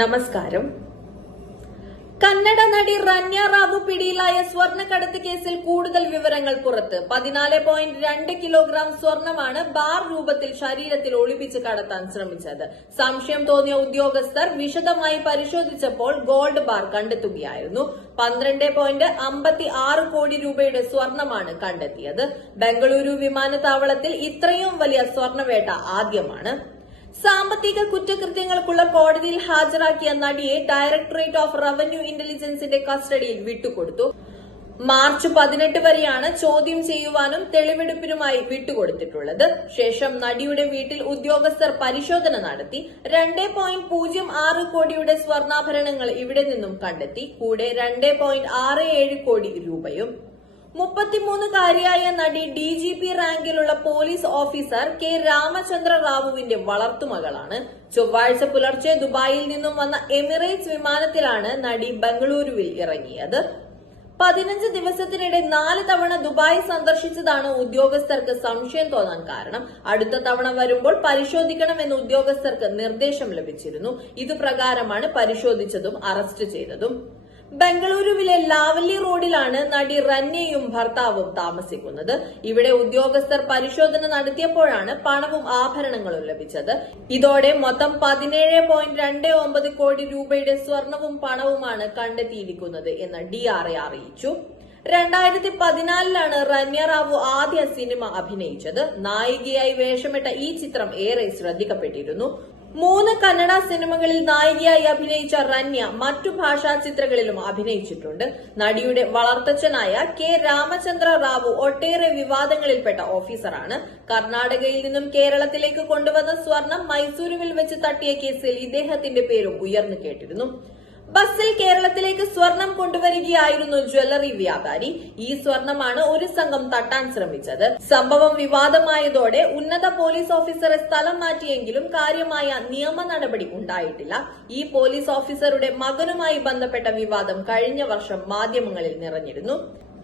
നമസ്കാരം. കന്നഡ നടി റന്യ റാവു പിടിയിലായ സ്വർണ്ണക്കടത്ത് കേസിൽ കൂടുതൽ വിവരങ്ങൾ പുറത്ത്. 14.2 കിലോഗ്രാം സ്വർണമാണ് ബാർ രൂപത്തിൽ ശരീരത്തിൽ ഒളിപ്പിച്ച് കടത്താൻ ശ്രമിച്ചത്. സംശയം തോന്നിയ ഉദ്യോഗസ്ഥർ വിശദമായി പരിശോധിച്ചപ്പോൾ ഗോൾഡ് ബാർ കണ്ടെത്തുകയായിരുന്നു. 12.56 കോടി രൂപയുടെ സ്വർണമാണ് കണ്ടെത്തിയത്. ബംഗളൂരു വിമാനത്താവളത്തിൽ ഇത്രയും വലിയ സ്വർണവേട്ട ആദ്യമാണ്. സാമ്പത്തിക കുറ്റകൃത്യങ്ങൾക്കുള്ള കോടതിയിൽ ഹാജരാക്കിയ നടിയെ ഡയറക്ടറേറ്റ് ഓഫ് റവന്യൂ ഇന്റലിജൻസിന്റെ കസ്റ്റഡിയിൽ വിട്ടുകൊടുത്തു. മാർച്ച് 18 വരെയാണ് ചോദ്യം ചെയ്യുവാനും തെളിവെടുപ്പിനുമായി വിട്ടുകൊടുത്തിട്ടുള്ളത്. ശേഷം നടിയുടെ വീട്ടിൽ ഉദ്യോഗസ്ഥർ പരിശോധന നടത്തി. 2.06 കോടിയുടെ സ്വർണ്ണാഭരണങ്ങൾ ഇവിടെ നിന്നും കണ്ടെത്തി. കൂടെ 2.67 കോടി രൂപയും. 33-കാരിയായ നടി DGP റാങ്കിലുള്ള പോലീസ് ഓഫീസർ കെ രാമചന്ദ്ര റാവുവിന്റെ വളർത്തുമകളാണ്. ചൊവ്വാഴ്ച പുലർച്ചെ ദുബായിൽ നിന്നും വന്ന എമിറേറ്റ്സ് വിമാനത്തിലാണ് നടി ബംഗളൂരുവിൽ ഇറങ്ങിയത്. 15 ദിവസത്തിനിടെ 4 തവണ ദുബായ് സന്ദർശിച്ചതാണ് ഉദ്യോഗസ്ഥർക്ക് സംശയം തോന്നാൻ കാരണം. അടുത്ത തവണ വരുമ്പോൾ പരിശോധിക്കണമെന്ന് ഉദ്യോഗസ്ഥർക്ക് നിർദ്ദേശം ലഭിച്ചിരുന്നു. ഇതുപ്രകാരമാണ് പരിശോധിച്ചതും അറസ്റ്റ് ചെയ്തതും. ബംഗളൂരുവിലെ ലാവല്ലി റോഡിലാണ് നടി റന്യയും ഭർത്താവും താമസിക്കുന്നത്. ഇവിടെ ഉദ്യോഗസ്ഥർ പരിശോധന നടത്തിയപ്പോഴാണ് പണവും ആഭരണങ്ങളും ലഭിച്ചത്. ഇതോടെ മൊത്തം 17.29 കോടി രൂപയുടെ സ്വർണവും പണവുമാണ് കണ്ടെത്തിയിരിക്കുന്നത് എന്ന് DRA അറിയിച്ചു. 2014 റന്യ റാവു ആദ്യ സിനിമ അഭിനയിച്ചത്. നായികയായി വേഷമിട്ട ഈ ചിത്രം ഏറെ ശ്രദ്ധിക്കപ്പെട്ടിരുന്നു. 3 കന്നഡ സിനിമകളിൽ നായികയായി അഭിനയിച്ച റന്യ മറ്റു ഭാഷാ ചിത്രങ്ങളിലും അഭിനയിച്ചിട്ടുണ്ട്. നടിയുടെ വളർത്തച്ഛനായ കെ രാമചന്ദ്ര റാവു ഒട്ടേറെ വിവാദങ്ങളിൽപ്പെട്ട ഓഫീസറാണ്. കർണാടകയിൽ നിന്നും കേരളത്തിലേക്ക് കൊണ്ടുവന്ന സ്വർണം മൈസൂരുവിൽ വെച്ച് തട്ടിയ കേസിൽ ഇദ്ദേഹത്തിന്റെ പേരും ഉയർന്നു കേട്ടിരുന്നു. ബസ്സിൽ കേരളത്തിലേക്ക് സ്വർണം കൊണ്ടുവരികയായിരുന്നു ജ്വല്ലറി വ്യാപാരി. ഈ സ്വർണമാണ് ഒരു സംഘം തട്ടാൻ ശ്രമിച്ചത്. സംഭവം വിവാദമായതോടെ ഉന്നത പോലീസ് ഓഫീസറെ സ്ഥലം മാറ്റിയെങ്കിലും കാര്യമായ നിയമ നടപടി ഉണ്ടായിട്ടില്ല. ഈ പോലീസ് ഓഫീസറുടെ മകനുമായി ബന്ധപ്പെട്ട വിവാദം കഴിഞ്ഞ വർഷം മാധ്യമങ്ങളിൽ നിറഞ്ഞിരുന്നു.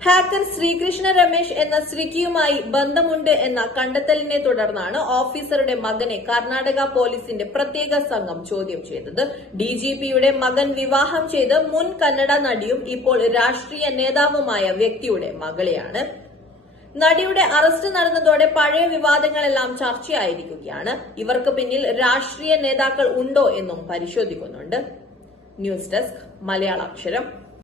ഹാക്കർ ശ്രീകൃഷ്ണ രമേശ് എന്ന സ്രിക്കിയുമായി ബന്ധമുണ്ട് എന്ന കണ്ടെത്തലിനെ തുടർന്നാണ് ഓഫീസറുടെ മകനെ കർണാടക പോലീസിന്റെ പ്രത്യേക സംഘം ചോദ്യം ചെയ്തത്. DGPയുടെ മകൻ വിവാഹം ചെയ്ത് മുൻ കന്നഡ നടിയും ഇപ്പോൾ രാഷ്ട്രീയ നേതാവുമായ വ്യക്തിയുടെ മകളെയാണ്. നടിയുടെ അറസ്റ്റ് നടന്നതോടെ പഴയ വിവാദങ്ങളെല്ലാം ചർച്ചയായിരിക്കുകയാണ്. ഇവർക്ക് പിന്നിൽ രാഷ്ട്രീയ നേതാക്കൾ ഉണ്ടോ എന്നും പരിശോധിക്കുന്നുണ്ട്. News desk മലയാളാക്ഷരം.